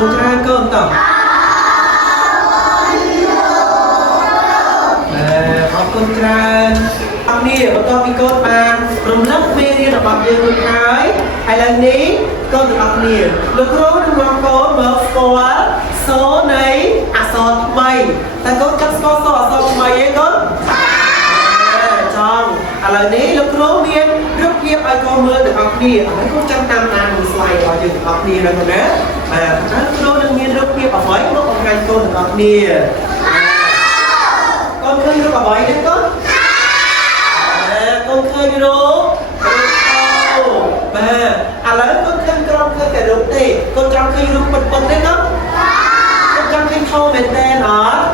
con trai cơm tỏ con trai ông nè bọn con bị con bàn rồng lấp mê đi là bằng đường một cái hay là ní con được ông nè lúc rốt được mong con mở có số này số mày ta có cách số mày ấy con trong là ní lúc rốt miên rất hiếp ai con mơ được ông nè mấy con trăm năm nàng được xoay vào được ông nè rồi con đấy lúc rốt được miên rất hiếp ở mấy lúc con được ông nè con khơi nó có bấy đấy con con khơi nó lớn con khơi cả đúng thì con trong khơi đúng bật đấy con trong khơi thô bên đen hả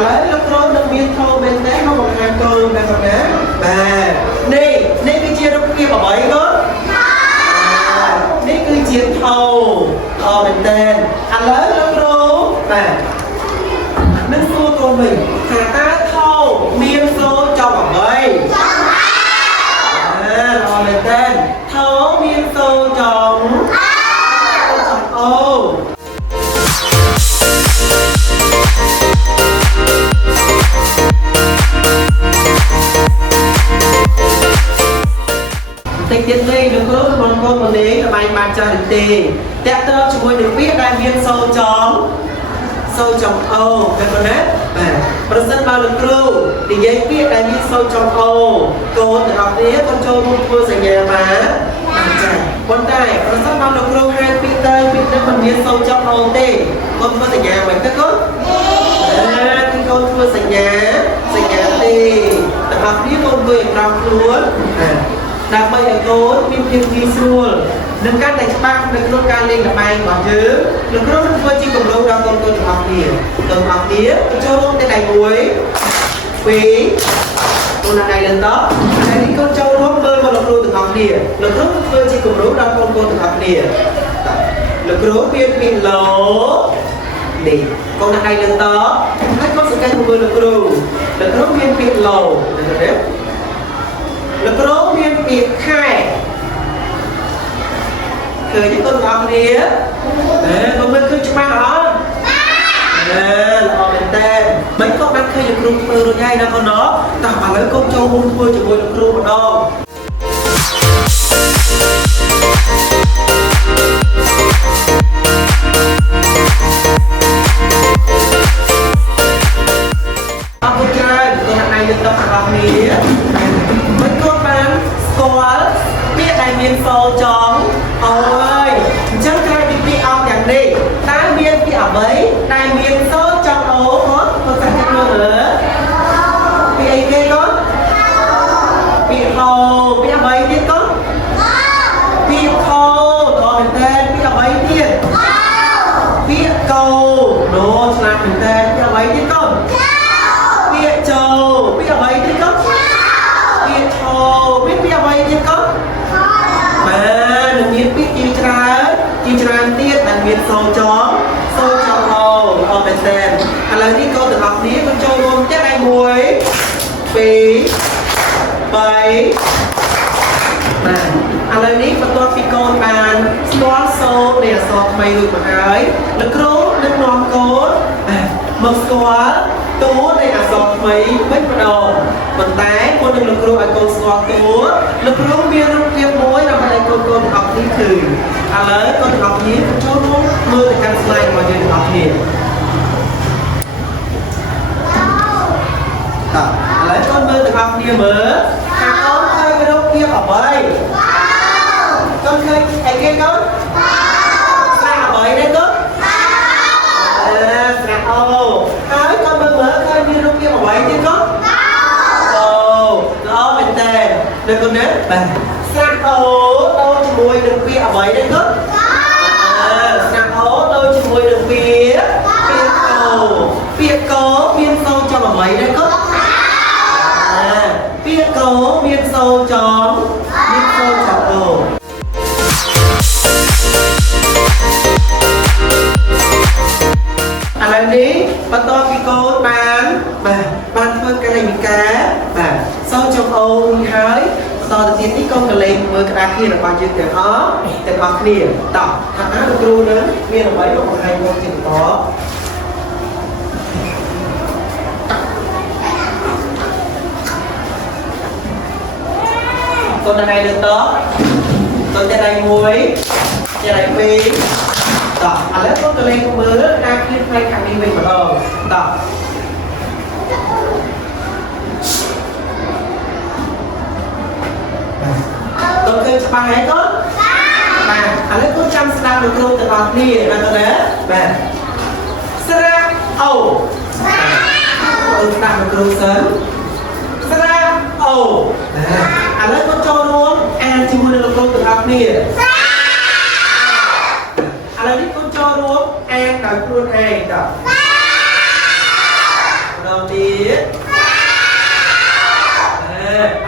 lớn lúc đó nó miên thô bên đen nó một hàng cơm đây con đấy này cái chia đúng kia có bấy con này cái chia thô bên đen lớn lúc đó nên xua con mình thả ta thâu miên số cho bảo bầy rồi lên tên thấu miên số chồng ô tình tiết đây được hứa con một đấy là bài bàn cho được tì đẹp tơ chúng tôi được biết đại miên số trong ô cái con đấyประสิทธิ์มาลุครูดิยัยเปียได้มีโซจองโอโกนแต่เอาเนี้ยคนโจมุพูสัญญามาคนได้ประสิทธิ์มาลุครูให้ปีเตอร์คนมีโซจองโอเต้คนพูสัญญาเหมือนกันก็ที่คนพูสัญญาเต้แต่เอาเนี้ยคนเบื่อเราล้วนดับไปอย่างโกนมีเพียงมีส่วนนึกการแต่งบ้านนึกรูปการเลี้ยงกับแมงแบบยื้อนึกรูปนึกว่าจีกับเราเราคนตัวถึงออกเนี้ยcho luôn cái này muối phí con này lần đó này đi con trâu nó bơi vào lồng đuôi từ học nè lực rút bơi chỉ cùng rút đau con từ học nè lực rút biên lỗ đi con này lần đó hết có sự canh bơi lực rút biên lỗ lực rút biên khai khởi những con học nè con bên cứ chụp hả là mình tên mấy con đang khi được rung mưa rồi ngay đâu con nó tao mà lấy con trâu hôn thôi chỉ ngồi được rung mà đâu con trai con thằng này được tao thằng học ní mấy con bán squat biết này miên sâu chóng ôi chắc trai đi ông chẳng đi ta miên bị ở mấy này miên sâu trong ố con sẵn chắc luôn nữa bị ấy ghê con bị hồ bị ở mấy biết con bị khô có mình tên bị ở mấy tiền bị cầu đồ là mình tên bị ở mấy biết con bị trầu bị ở mấy biết con bị hồ biết ở mấy biết con mà đừng biết chi tràn tiết là miền sâu chó hồ bên tên là đi câu được học ní con trâu luôn chắc ai muối phí bấy là ní phần tôi phi con bàn xóa sâu để sọt mày được một cái lực rốt nước ngon cốt một xóa tố đây là sọt mấy bách vào đầu phần tái con đừng lực rốt ở con xóa tố lực rốt bia rốt kia mối là đây con học ní thử lấy con học ní con trâu luôn mưa thì căn slide mà nhìn học ní lấy con mơ từ học kia mở con khơi cái đâu kia ở bơi con khơi cái kia con sao ở bơi đấy con sao nói con mơ mở khơi như đâu kia ở bơi chứ con đó mình tên được con đấy sang đâu chỉ mùi được kia ở bơi đấy con sang đâu chỉ mùi được kia cầu biên sâu cho ở bơi đấy con biết có miên sâu chó miên sâu chó đồ làm đi bắt to cái cô bán phân cái này cá sâu trong ô hái so với tiến tí con cái lên mới cái kia là bao nhiêu tiền đó tiền bạc liền tỏ thằng nào được គ្រូនឹងមានអ្វីមកបង្ហាញមកជាបន្តកូនថ្ងៃលើកតកូនថ្ងៃ1ថ្ងៃ2តឥឡូវកូនកលេងមើលការគៀនផ្នែកខាងនេះវិញម្ដងតកូនឃើញច្បាស់ហើយកូនបាទឥឡូវកូនចាំស្ដាប់លោកគ្រូទាំងអស់គ្នាណាកូនណាបាទស្រៈអូកូនស្ដាប់លោកគ្រូសិនស្រៈអូឥឡូវកូនចូលរួមអានជាមួយនឹងលោកគ្រូទាំងអស់គ្នាឥឡូវនេះកូនចូលរួមអានដោយខ្លួនឯងតម្ដងទៀតឥ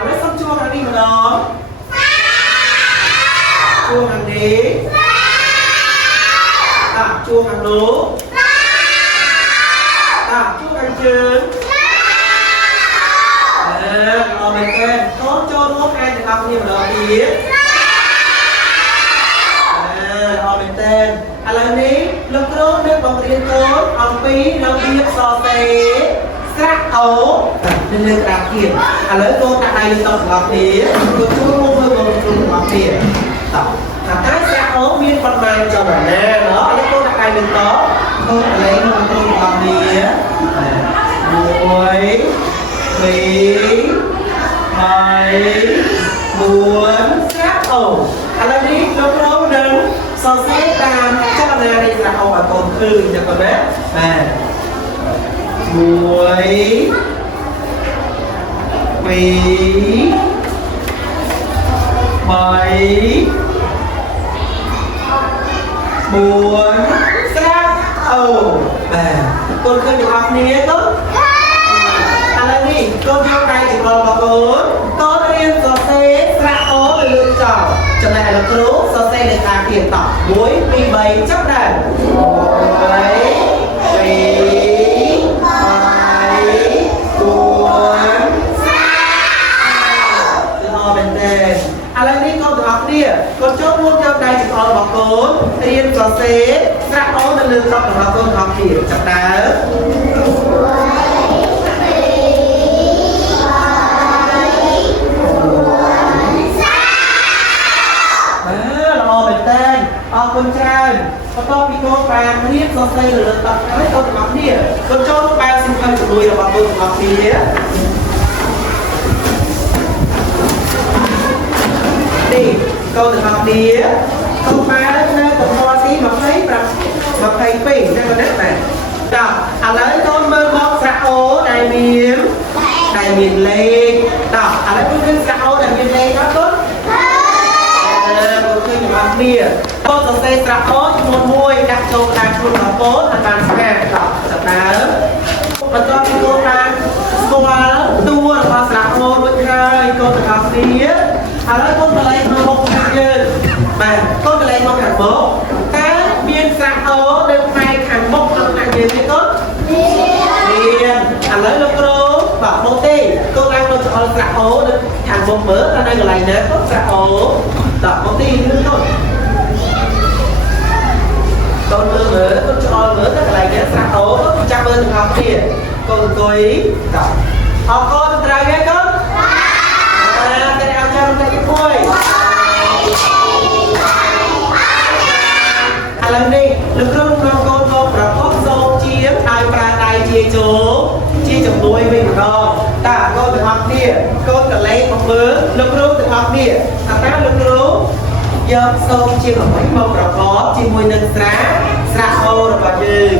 ឡូវសូមជួបខាងនេះម្ដងជួបខាងនេះជួបខាងនោះជួបខាងជើងល្អមែនទេកូនចូលរួមអានទាំងអស់គ្នាម្ដងទៀតល្អមែនទេឥឡូវនេះលោកគ្រូនឹងបង្រៀនកូនអំពីរបៀបសរសេរស្រៈអូនឹងលើក្រាបទៀតឥឡូវកូនដាក់ដៃលើតុទាំងអស់គ្នាកូនជួយមកមើលបងគ្រូទាំងអស់គ្នាតតែស្រៈអូមានប៉ុន្មានចំណុចណាឥឡូវកូនដាក់ដៃលើតុកូនលេងមកគ្រូទាំងអស់គ្នា1 2 3 4ស្រៈអូឥឡូវនេះលោកគ្រូនឹងសរសេរតាមចលនានៃស្រៈអូឲ្យកូនឃើញចឹងកូនណាបាទ1 2 3 4ស្រៈអូបាទកូនឃើញទាំងអស់គ្នាទៅឥឡូវនេះកូនយកដៃចង្អុលរបស់កូនរៀនសរសេរស្រៈអូលើលើចោលចំណែកលោកគ្រូសរសេរនៅខាងទៀតត1 2 3ចាប់ដើមឥឡូវនេះកូនទាំងអស់គ្នាកូនចូលរួមយកដៃចង្អុលរបស់កូនរៀនសរសេរស្រៈអូនៅលើតុរបស់កូនទាំងអស់គ្នាចាប់ដើមល្អមែនតើអរគុណច្រើនបន្ទាប់ពីកូនបានរៀនសរសេរលើតុហើយកូនទាំងអស់គ្នាកូនចូលរួមបែបសិង្ហជំនួយរបស់កូនទាំងអស់គ្នានេះកូនទាំងអស់គ្នាកូនបាននៅទំព័រទី25 22ចឹងណាបាទតោះឥឡូវកូនមើលមកស្រៈអូដែលមានលេខតោះឥឡូវកូនឃើញស្រៈអូដែលមានលេខអត់កូនកូនឃើញទាំងអស់គ្នាកូនសរសេរស្រៈអូចំនួន1ដាក់ចូលតាមខ្លួនរបស់កូនឲ្យបានស្ងាត់តោះចាប់ដើមបន្ទាប់ពីកូនបានស្គាល់តួរបស់ស្រៈអូរួចហើយកូនទាំងអស់គ្នាឥឡូវកូនកន្លែងមកមុខខាងយើងបាទកូនកន្លែងមកខាងមុខតើមានស្រៈអូនៅផ្នែកខាងមុខក្នុងខាងយើងទេកូនមានឥឡូវលោកគ្រូបាទមកទេកូនឡើងទៅចោលស្រៈអូនៅខាងមុខមើលតើនៅកន្លែងណាកូនស្រៈអូតើមកទេលឿនកូនមើលកូនចោលមើលតើកន្លែងណាស្រៈអូចាំមើលទាំងអស់គ្នាកូនអង្គុយតើអរគុណត្រូវទេកូនតែឲ្យចាំតែមួយឥឡូវនេះលោកគ្រូក្នុងកូនមកប្រកបសូមជាឲ្យប្រើដៃជាចូលជាជំនួយវិញម្ដងតើកូនទាំងអស់គ្នាកូនកលេងមកមើលលោកគ្រូទាំងអស់គ្នាតើលោកគ្រូយកសូមជាអ្វីមកប្រកបជាមួយនឹងស្រៈអូរបស់យើង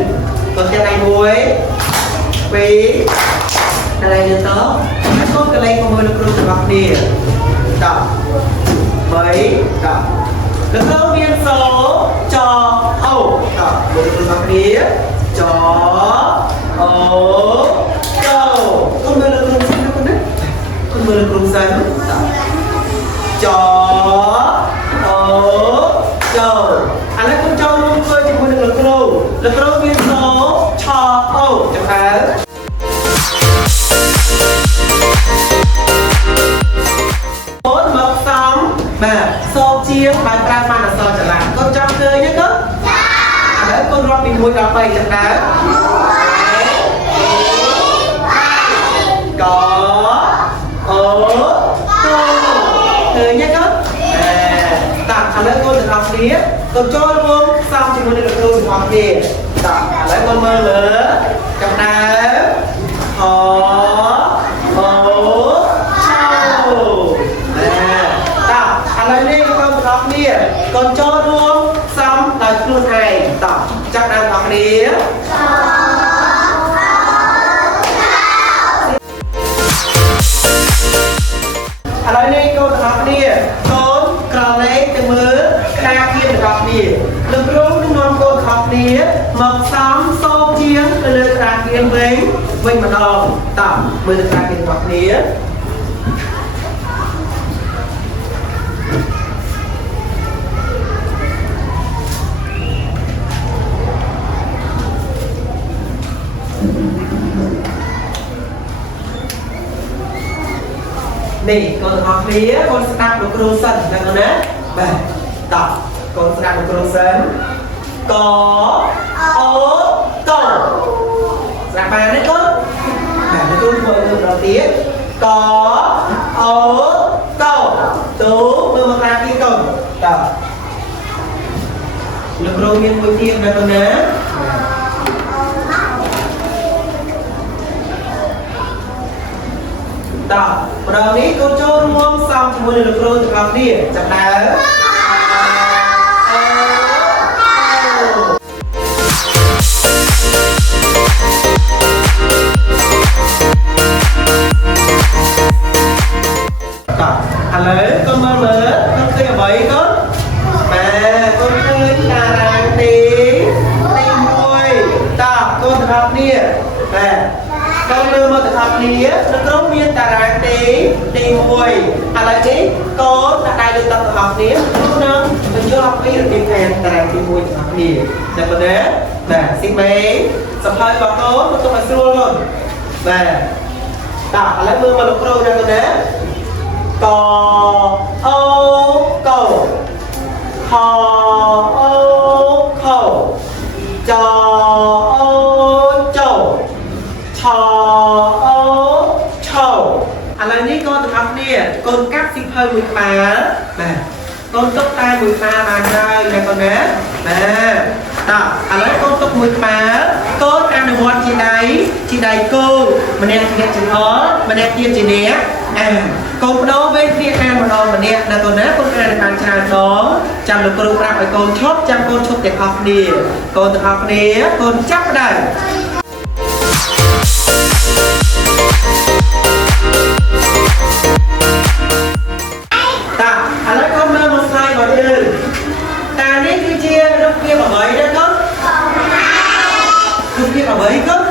កូនទាំង1 2កន្លែងនេះតើកូនកន្លែងជាមួយលោកគ្រូទាំងអស់គ្នាត3តលោកគ្រូមានសចអូតលោកគ្រូទាំងអស់គ្នាចអូកូនមើលលោកគ្រូសិនណាកូនណាកូនមើលលោកគ្រូសិនចអូចូលឥឡូវកូនចូលរួមធ្វើជាមួយនឹងលោកគ្រូមានសឆអូចាំដើមអូនមកសំបាទសោជាងបានប្រើបានអក្សរចល័តកូនចង់ឃើញទេកូន แล้วคนรอบมีมวยเราไปจังนะcó ô tô thử nhé con tặng lấy con được học đi con cho luôn xong thì con được được học gì tặng lấy con mơ lớn cầm đá hó hố châu tặng lấy đi con được học đi con cho luôn xong là luôn thầy tặng chắc đang học điอะไรนี่ก็ทำนี่ต้นกระเล็กแต่มือคาเกียนทำนี่เรื่องรู้นึกนอนก็ทำนี่หมักซ้ำโซ่เทียนเลยคาเกียนเว้งมาดองต่ำมือคาเกียนทำนี่นี่คนทำนี้คนสตาร์ทลูกครูสันนะคนนะแบบต่อคนสตาร์ทลูกครูสันกอโอโตสตาร์ทไปนี่ก็แบบนี่ก็มือเราเตี้ยกอโอโตตู้มือมาคลาที่ต้นต่อลูกครูมีมือเทียมนะคนนะต่อเรานี้ก็โจรวมซ้ำជាមួយនឹងគ្រូទាំងអស់គ្នាចាប់ដើមឥឡូវកូនមើលមើលកូនឃើញអ្វីកូនបាទកូនឃើញតារាងទី1តើកូនទាំងអស់គ្នាបាទកូនមើលមកទាំងអស់គ្នានៅក្រុមមានតារាងទី1ឥឡូវនេះកូនដាក់ដៃលើទឹកទាំងអស់គ្នាគ្រូនឹងបញ្ចូលពីរបៀបខាងតារាងទី1ទាំងអស់គ្នាតែប៉ុណ្ណាបាទស៊ីមេសភៅរបស់កូនបន្ទុកឲ្យស្រួលកូនបាទតើឥឡូវមើលមកលោកគ្រូណាកូនណាកអូកូខអូខោចអូចោឆអូឆោឥឡូវនេះកូនទាំងអស់គ្នាកូនកាត់ស៊ីភៅមួយក្បាលបាទកូនទុកតែមួយក្បាលបានហើយណាកូនណាបាទតើឥឡូវកូនទុកមួយក្បាលកូនអនុវត្តជាដៃគោម្នាក់ទៀតចង្អុលម្នាក់ទៀតជាអ្នកកូនបដោវេទគ្នាអានម្ដងម្នាក់ណាកូនណាកូនអានបានច្រើនដងចាំលោកគ្រូប្រាប់ឲ្យកូនឈប់ចាំកូនឈប់ទាំងអស់គ្នាកូនទាំងអស់គ្នាកូនចាប់ផ្ដើមតាឥឡូវកូនមើលមកស្លាយរបស់យើងតានេះគឺជារូបភាពអ្វីដែរកូនរូបភាពអ្វីកូន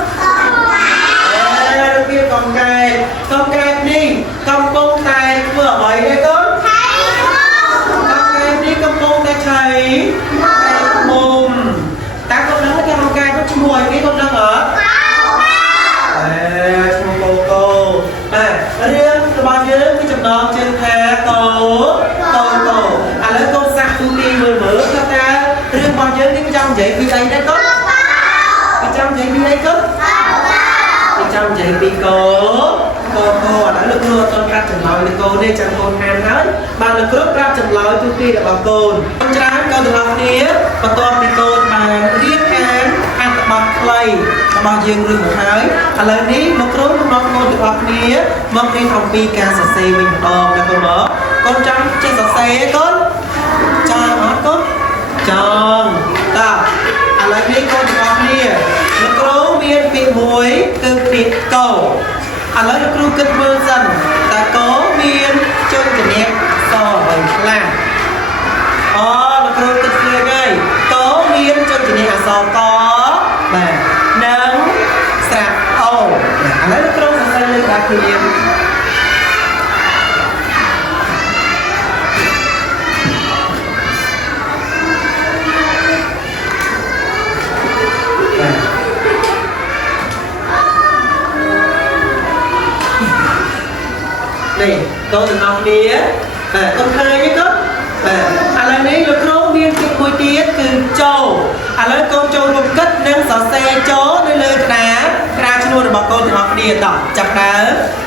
រូបភាពកង្កែបនេះកំពុងតែធ្វើអ្វីដែរកូនកង្កែបនេះកំពុងតែឆៃមុំតាកូនដឹងថាកង្កែបឈ្មោះអីគេកូនដឹងអត់ឈ្មោះកូបាទរឿងរបស់យើងគឺចំណងជើងថាកូឥឡូវកូនសាក់ទូទីមើលថាតើរឿងរបស់យើងនេះចង់និយាយពីអីដែរកូនចង់និយាយពីអីកូនចង់និយាយពីកូឥឡូវលោកគ្រូអត់ប្រាប់ចម្លើយលោកកូនទេចាំកូនអានហើយបានលោកគ្រូប្រាប់ចម្លើយទូទីរបស់កូនច្រើនកូនទាំងអស់គ្នាបន្ទាប់ពីកូនបានរៀនអានអត្ថបទខ្លីរបស់យើងឬមកហើយឥឡូវនេះលោកគ្រូនឹងនាំកូនទាំងអស់គ្នាមករៀនអំពីការសរសេរវិញម្ដងណាកូនមកកូនចង់ចេះសរសេរកូនចង់អត់កូនចង់តើឥឡូវនេះកូនទាំងអស់គ្នាលោកគ្រូមានពាក្យមួយគឺពាក្យកោឥឡូវលោកគ្រូគិតមើលសិនតើកោមានចុចជំនាញសអ្វីខ្លះលោកគ្រូគិតឃើញហើយកោមានចុចជំនាញអក្សរកបាទនិងស្រៈអូឥឡូវលោកគ្រូសរសេរលើក្តារភ្លាមនេះកូនទាំងអស់គ្នាកូនឃើញទេកូនបាទឥឡូវនេះលោកគ្រូមានពាក្យមួយទៀតគឺចូលឥ ឥឡូវកូនចូលរួមគិតនិងសរសេរចូលនៅលើក្តារឈ្មោះរបស់កូនទាំងអស់គ្នាតោះចាប់ដើម